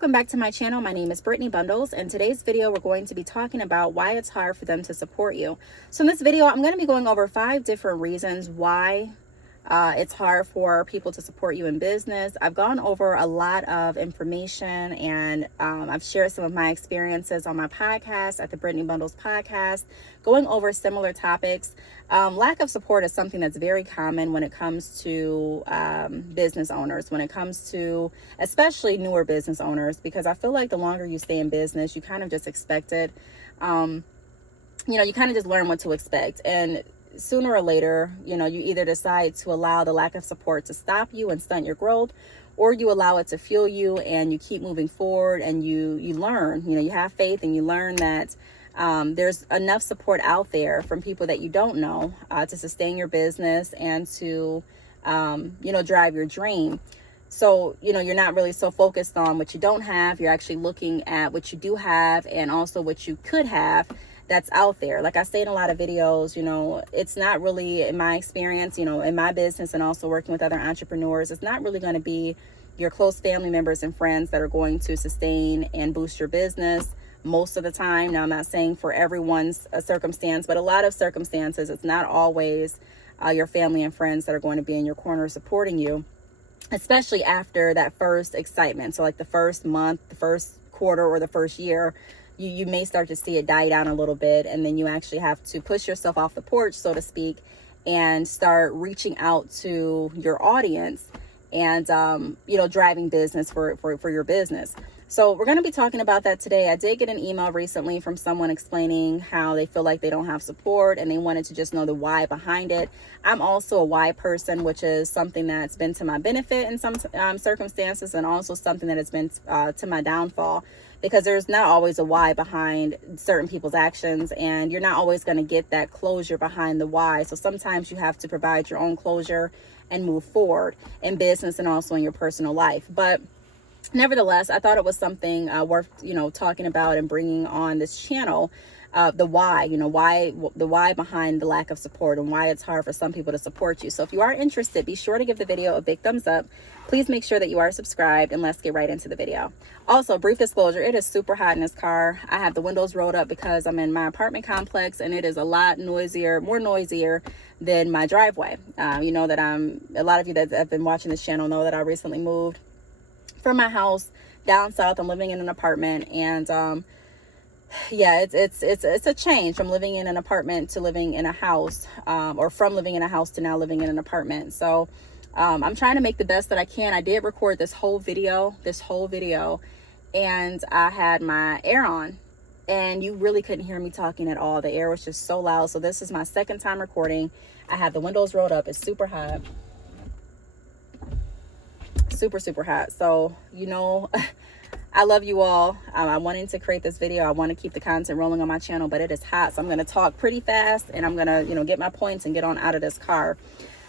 Welcome back to my channel. My name is Brittney Bundles. In today's video, we're going to be talking about why it's hard for them to support you. So in this video, I'm going to be going over 5 different reasons why it's hard for people to support you in business. I've gone over a lot of information and I've shared some of my experiences on my podcast at the Brittney Bundles podcast, going over similar topics. Lack of support is something that's very common when it comes to business owners, when it comes to especially newer business owners, because I feel like the longer you stay in business, you kind of just expect it. You kind of just learn what to expect. And sooner or later, you either decide to allow the lack of support to stop you and stunt your growth, or you allow it to fuel you and you keep moving forward and you learn, you have faith and you learn that there's enough support out there from people that you don't know to sustain your business and to, drive your dream. So, you're not really so focused on what you don't have. You're actually looking at what you do have and also what you could have that's out there. Like I say in a lot of videos, it's not really, in my experience, in my business and also working with other entrepreneurs, it's not really going to be your close family members and friends that are going to sustain and boost your business most of the time. Now, I'm not saying for everyone's circumstance, but a lot of circumstances, it's not always your family and friends that are going to be in your corner supporting you, especially after that first excitement. So like the first month, the first quarter, or the first year, you may start to see it die down a little bit, and then you actually have to push yourself off the porch, so to speak, and start reaching out to your audience and driving business for your business. So we're going to be talking about that today. I did get an email recently from someone explaining how they feel like they don't have support and they wanted to just know the why behind it. I'm also a why person, which is something that's been to my benefit in some circumstances, and also something that has been to my downfall, because there's not always a why behind certain people's actions, and you're not always going to get that closure behind the why. So sometimes you have to provide your own closure and move forward in business and also in your personal life. But nevertheless, I thought it was something worth, talking about and bringing on this channel. The why, the why behind the lack of support and why it's hard for some people to support you. So if you are interested, be sure to give the video a big thumbs up. Please make sure that you are subscribed, and let's get right into the video. Also, brief disclosure, it is super hot in this car. I have the windows rolled up because I'm in my apartment complex and it is a lot more noisier than my driveway. A lot of you that have been watching this channel know that I recently moved from my house down south. I'm living in an apartment, and it's a change from living in an apartment to living in a house, or from living in a house to now living in an apartment. So I'm trying to make the best that I can. I did record this whole video, and I had my air on, and you really couldn't hear me talking at all. The air was just so loud. So this is my second time recording. I have the windows rolled up. It's super hot. Super hot. So I love you all. I'm wanting to create this video. I want to keep the content rolling on my channel, but it is hot, so I'm going to talk pretty fast, and I'm going to get my points and get on out of this car.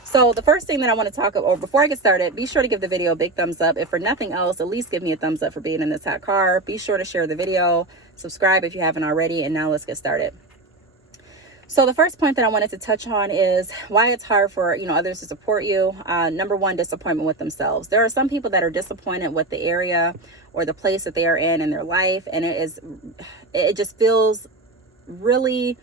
So the first thing that I want to talk about, or before I get started, be sure to give the video a big thumbs up. If for nothing else, at least give me a thumbs up for being in this hot car. Be sure to share the video, subscribe if you haven't already, and now let's get started. So the first point that I wanted to touch on is why it's hard for others to support you. Number one, disappointment with themselves. There are some people that are disappointed with the area or the place that they are in their life, and it just feels really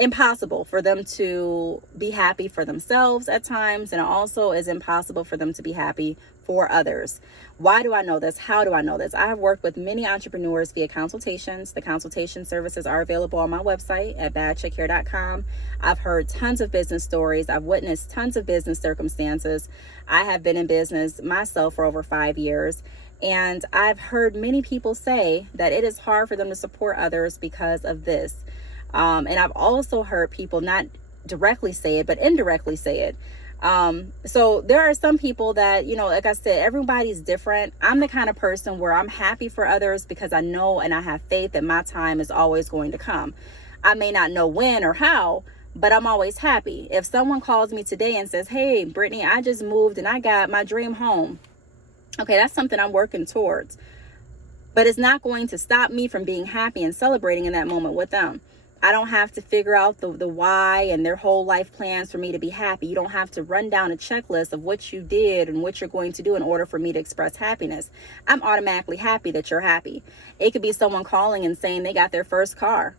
impossible for them to be happy for themselves at times, and it also is impossible for them to be happy for others. Why do I know this? How do I know this? I have worked with many entrepreneurs via consultations. The consultation services are available on my website at badchickhair.com. I've heard tons of business stories. I've witnessed tons of business circumstances. I have been in business myself for over 5 years, and I've heard many people say that it is hard for them to support others because of this. And I've also heard people not directly say it, but indirectly say it. So there are some people that, like I said, everybody's different. I'm the kind of person where I'm happy for others because I know and I have faith that my time is always going to come. I may not know when or how, but I'm always happy. If someone calls me today and says, "Hey, Brittney, I just moved and I got my dream home." Okay, that's something I'm working towards, but it's not going to stop me from being happy and celebrating in that moment with them. I don't have to figure out the why and their whole life plans for me to be happy. You don't have to run down a checklist of what you did and what you're going to do in order for me to express happiness. I'm automatically happy that you're happy. It could be someone calling and saying they got their first car.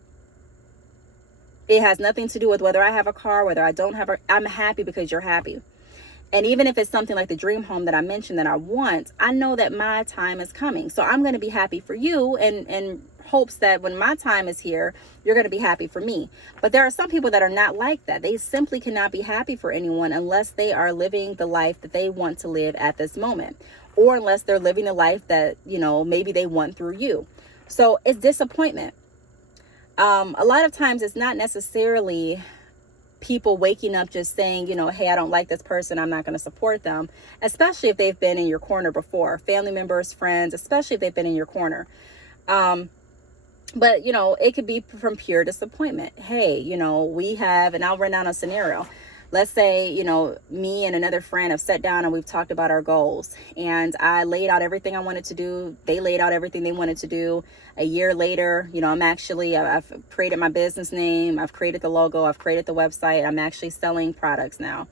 It has nothing to do with whether I have a car, whether I don't have I'm happy because you're happy. And even if it's something like the dream home that I mentioned that I want, I know that my time is coming. So I'm going to be happy for you and hopes that when my time is here, you're going to be happy for me. But there are some people that are not like that. They simply cannot be happy for anyone unless they are living the life that they want to live at this moment, or unless they're living a life that, maybe they want through you. So it's disappointment. A lot of times it's not necessarily people waking up just saying, hey, I don't like this person, I'm not going to support them, especially if they've been in your corner before. Family members, friends, especially if they've been in your corner. But, it could be from pure disappointment. Hey, we have, and I'll run down a scenario. Let's say, me and another friend have sat down and we've talked about our goals, and I laid out everything I wanted to do. They laid out everything they wanted to do. A year later, I've created my business name. I've created the logo. I've created the website. I'm actually selling products now,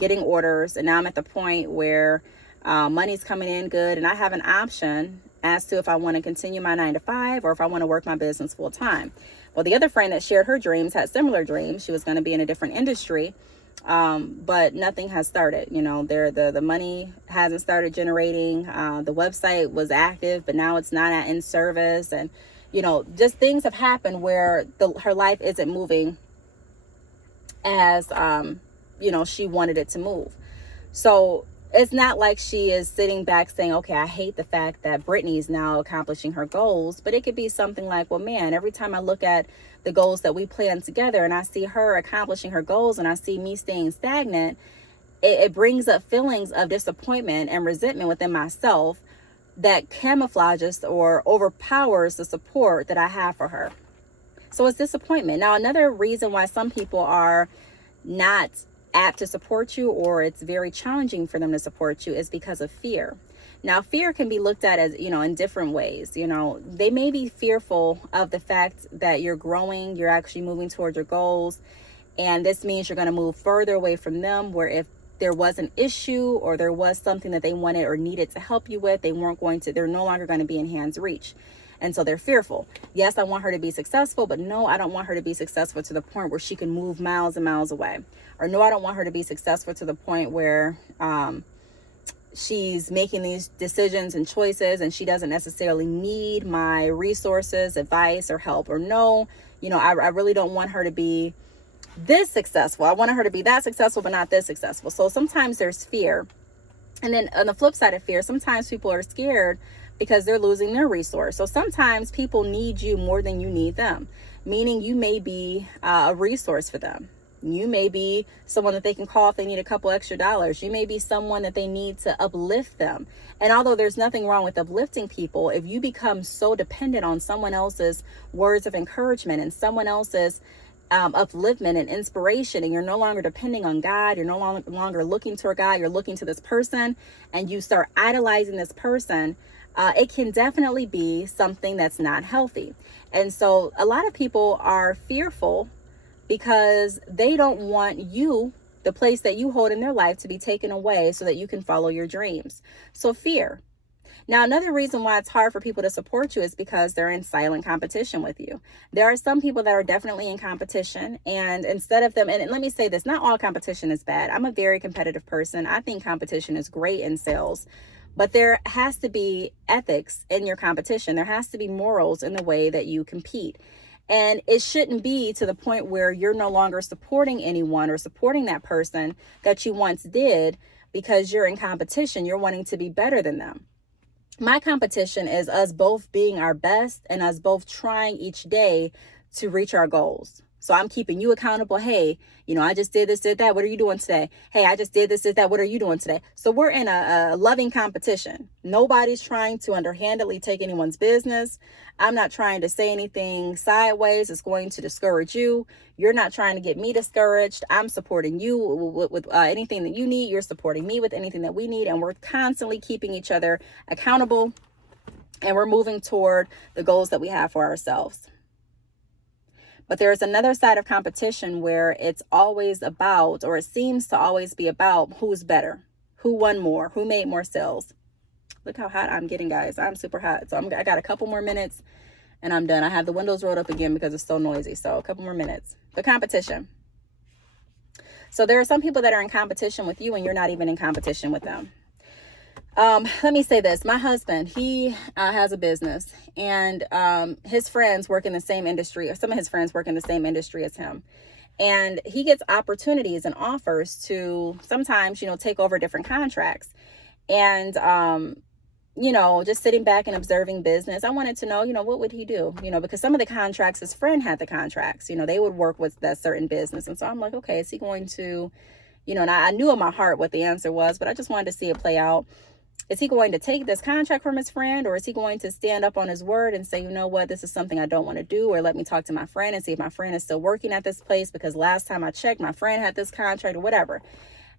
getting orders. And now I'm at the point where money's coming in good, and I have an option as to if I want to continue my 9-to-5 or if I want to work my business full time. Well, the other friend that shared her dreams had similar dreams. She was going to be in a different industry, but nothing has started. The money hasn't started generating. The website was active, but now it's not in service. And, just things have happened where her life isn't moving as, she wanted it to move. So it's not like she is sitting back saying, okay, I hate the fact that Brittney is now accomplishing her goals. But it could be something like, well, man, every time I look at the goals that we plan together and I see her accomplishing her goals and I see me staying stagnant, it brings up feelings of disappointment and resentment within myself that camouflages or overpowers the support that I have for her. So it's disappointment. Now, another reason why some people are not apt to support you, or it's very challenging for them to support you, is because of fear. Now, fear can be looked at as, in different ways. They may be fearful of the fact that you're growing, you're actually moving towards your goals. And this means you're going to move further away from them, where if there was an issue or there was something that they wanted or needed to help you with, they're no longer going to be in hand's reach. And so they're fearful. Yes, I want her to be successful, but no, I don't want her to be successful to the point where she can move miles and miles away. Or no, I don't want her to be successful to the point where she's making these decisions and choices and she doesn't necessarily need my resources, advice, or help. Or no, I really don't want her to be this successful. I want her to be that successful, but not this successful. So sometimes there's fear. And then on the flip side of fear, sometimes people are scared because they're losing their resource. So sometimes people need you more than you need them, meaning you may be a resource for them. You may be someone that they can call if they need a couple extra dollars. You may be someone that they need to uplift them. And although there's nothing wrong with uplifting people, if you become so dependent on someone else's words of encouragement and someone else's upliftment and inspiration, and you're no longer depending on God, you're no longer looking toward God, you're looking to this person, and you start idolizing this person, it can definitely be something that's not healthy. And so a lot of people are fearful because they don't want you, the place that you hold in their life, to be taken away so that you can follow your dreams. So fear. Now, another reason why it's hard for people to support you is because they're in silent competition with you. There are some people that are definitely in competition, and instead of them, and let me say this, not all competition is bad. I'm a very competitive person. I think competition is great in sales, but there has to be ethics in your competition. There has to be morals in the way that you compete. And it shouldn't be to the point where you're no longer supporting anyone or supporting that person that you once did because you're in competition. You're wanting to be better than them. My competition is us both being our best and us both trying each day to reach our goals. So I'm keeping you accountable. Hey, I just did this, did that. What are you doing today? Hey, I just did this, did that. What are you doing today? So we're in a loving competition. Nobody's trying to underhandedly take anyone's business. I'm not trying to say anything sideways that's going to discourage you. You're not trying to get me discouraged. I'm supporting you with anything that you need. You're supporting me with anything that we need. And we're constantly keeping each other accountable. And we're moving toward the goals that we have for ourselves. But there's another side of competition where it's always about, or it seems to always be about, who's better, who won more, who made more sales. Look how hot I'm getting, guys. I'm super hot. So I got a couple more minutes and I'm done. I have the windows rolled up again because it's so noisy. So a couple more minutes. The competition. So there are some people that are in competition with you and you're not even in competition with them. Let me say this. My husband, he has a business, and his friends work in the same industry, or some of his friends work in the same industry as him. And he gets opportunities and offers to sometimes, take over different contracts. And, just sitting back and observing business, I wanted to know, what would he do? Because some of the contracts, his friend had the contracts, they would work with that certain business. And so I'm like, okay, is he going to, and I knew in my heart what the answer was, but I just wanted to see it play out. Is he going to take this contract from his friend, or is he going to stand up on his word and say, you know what, this is something I don't want to do, or let me talk to my friend and see if my friend is still working at this place because last time I checked, my friend had this contract or whatever.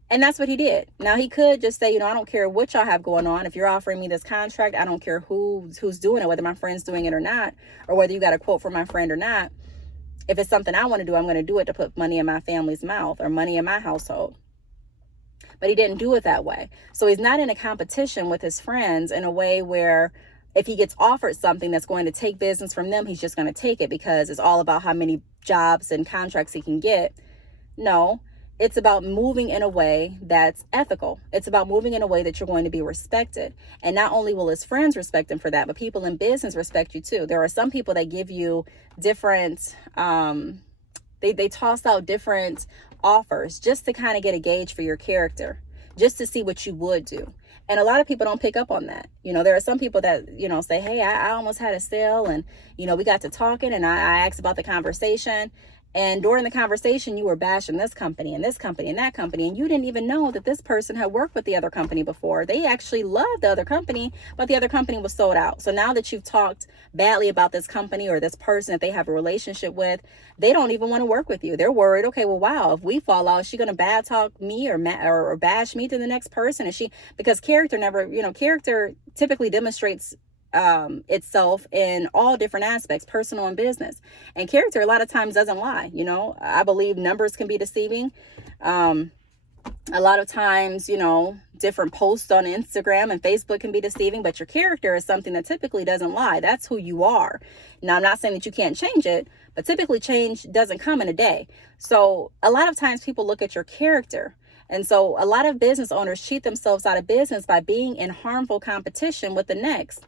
And that's what he did. Now, he could just say, I don't care what y'all have going on. If you're offering me this contract, I don't care who's doing it, whether my friend's doing it or not, or whether you got a quote from my friend or not. If it's something I want to do, I'm going to do it to put money in my family's mouth or money in my household. But he didn't do it that way. So he's not in a competition with his friends in a way where if he gets offered something that's going to take business from them, he's just going to take it because it's all about how many jobs and contracts he can get. No, it's about moving in a way that's ethical. It's about moving in a way that you're going to be respected. And not only will his friends respect him for that, but people in business respect you too. There are some people that give you different, they toss out different offers just to kind of get a gauge for your character, just to see what you would do. And a lot of people don't pick up on that. There are some people that, say, hey, I almost had a sale, and, we got to talking and I asked about the conversation. And during the conversation, you were bashing this company and this company and that company. And you didn't even know that this person had worked with the other company before. They actually loved the other company, but the other company was sold out. So now that you've talked badly about this company or this person that they have a relationship with, they don't even want to work with you. They're worried, okay, well, wow, if we fall out, is she going to bad talk me or bash me to the next person? Because character typically demonstrates itself in all different aspects, personal and business. And character a lot of times doesn't lie. I believe numbers can be deceiving. A lot of times, different posts on Instagram and Facebook can be deceiving, but your character is something that typically doesn't lie. That's who you are. Now, I'm not saying that you can't change it, but typically change doesn't come in a day. So a lot of times people look at your character. And so a lot of business owners cheat themselves out of business by being in harmful competition with the next.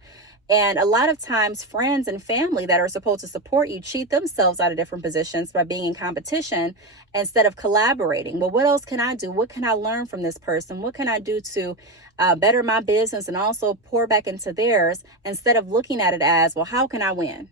And a lot of times friends and family that are supposed to support you cheat themselves out of different positions by being in competition instead of collaborating. Well, what else can I do? What can I learn from this person? What can I do to better my business and also pour back into theirs, instead of looking at it as, well, how can I win?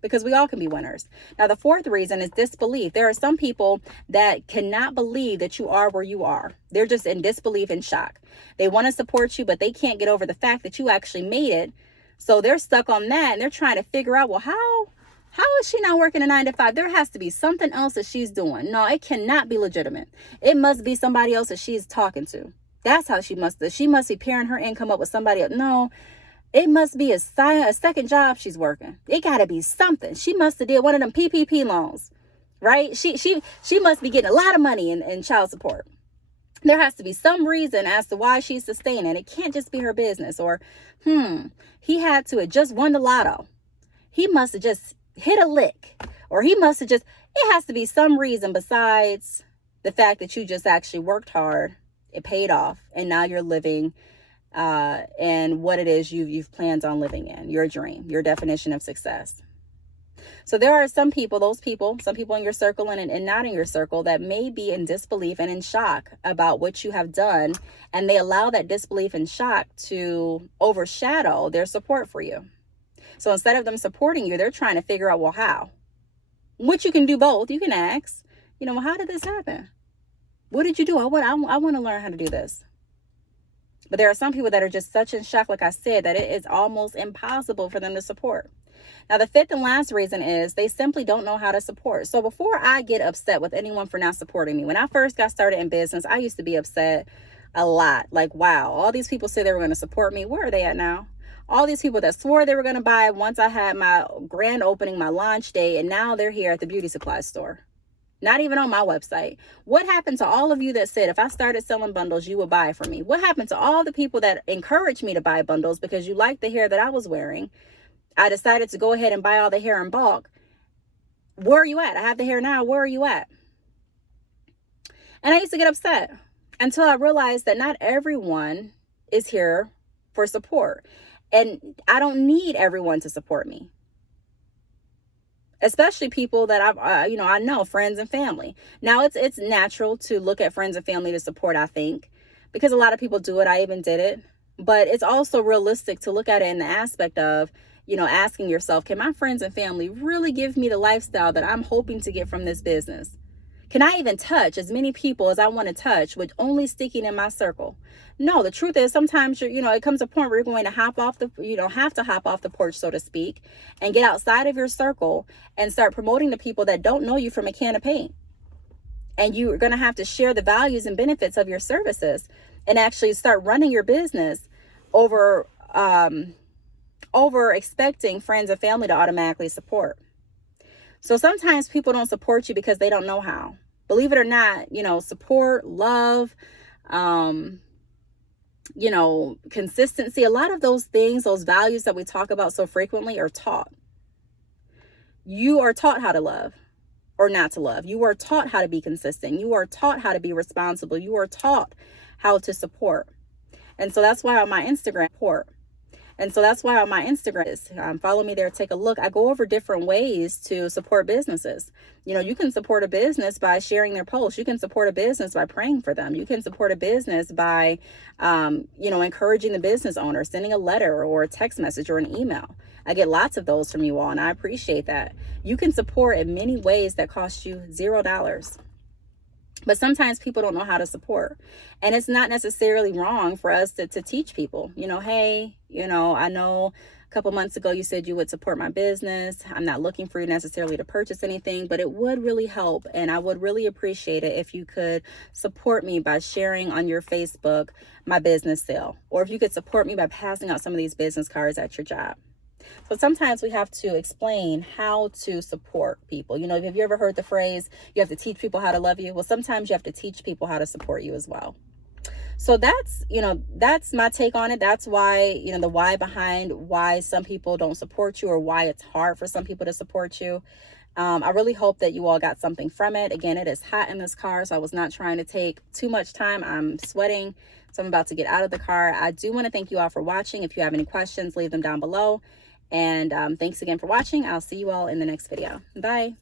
Because we all can be winners. Now, the fourth reason is disbelief. There are some people that cannot believe that you are where you are. They're just in disbelief and shock. They want to support you, but they can't get over the fact that you actually made it. So they're stuck on that and they're trying to figure out, well, how is she not working a 9-to-5? There has to be something else that she's doing. No, it cannot be legitimate. It must be somebody else that she's talking to. That's how she must be pairing her income up with somebody else. No. It must be a second job she's working. It got to be something. She must have did one of them PPP loans, right? She must be getting a lot of money in child support. There has to be some reason as to why she's sustaining. It can't just be her business. Or, he had to have just won the lotto. He must have just hit a lick. Or he must have it has to be some reason besides the fact that you just actually worked hard. It paid off. And now you're living and what it is you've planned on living in, your dream, your definition of success. So there are some people in your circle and not in your circle that may be in disbelief and in shock about what you have done. And they allow that disbelief and shock to overshadow their support for you. So instead of them supporting you, they're trying to figure out, well, how? Which you can do both. You can ask, well, how did this happen? What did you do? I want to learn how to do this. But there are some people that are just such in shock, like I said, that it is almost impossible for them to support. Now, the fifth and last reason is they simply don't know how to support. So before I get upset with anyone for not supporting me, when I first got started in business, I used to be upset a lot. Like, wow, all these people say they were going to support me. Where are they at now? All these people that swore they were going to buy once I had my grand opening, my launch day, and now they're here at the beauty supply store. Not even on my website. What happened to all of you that said, if I started selling bundles, you would buy from me? What happened to all the people that encouraged me to buy bundles because you liked the hair that I was wearing? I decided to go ahead and buy all the hair in bulk. Where are you at? I have the hair now. Where are you at? And I used to get upset until I realized that not everyone is here for support. And I don't need everyone to support me. Especially people that I know, friends and family. Now it's natural to look at friends and family to support, I think, because a lot of people do it. I even did it. But it's also realistic to look at it in the aspect of, asking yourself, can my friends and family really give me the lifestyle that I'm hoping to get from this business? Can I even touch as many people as I want to touch with only sticking in my circle? No, the truth is sometimes it comes a point where you're going to have to hop off the porch, so to speak, and get outside of your circle and start promoting to people that don't know you from a can of paint. And you're going to have to share the values and benefits of your services and actually start running your business over expecting friends and family to automatically support. So sometimes people don't support you because they don't know how. Believe it or not, support, love, consistency, a lot of those things, those values that we talk about so frequently are taught. You are taught how to love or not to love. You are taught how to be consistent. You are taught how to be responsible. You are taught how to support. And so that's why on my Instagram, follow me there, take a look. I go over different ways to support businesses. You can support a business by sharing their posts. You can support a business by praying for them. You can support a business by, encouraging the business owner, sending a letter or a text message or an email. I get lots of those from you all, and I appreciate that. You can support in many ways that cost you $0. But sometimes people don't know how to support. And it's not necessarily wrong for us to teach people, hey, I know a couple months ago you said you would support my business. I'm not looking for you necessarily to purchase anything, but it would really help. And I would really appreciate it if you could support me by sharing on your Facebook my business sale, or if you could support me by passing out some of these business cards at your job. So sometimes we have to explain how to support people. Have you ever heard the phrase, you have to teach people how to love you? Well, sometimes you have to teach people how to support you as well. So that's my take on it. That's why, the why behind why some people don't support you, or why it's hard for some people to support you. I really hope that you all got something from it. Again, it is hot in this car, so I was not trying to take too much time. I'm sweating, so I'm about to get out of the car. I do want to thank you all for watching. If you have any questions, leave them down below. And thanks again for watching. I'll see you all in the next video. Bye.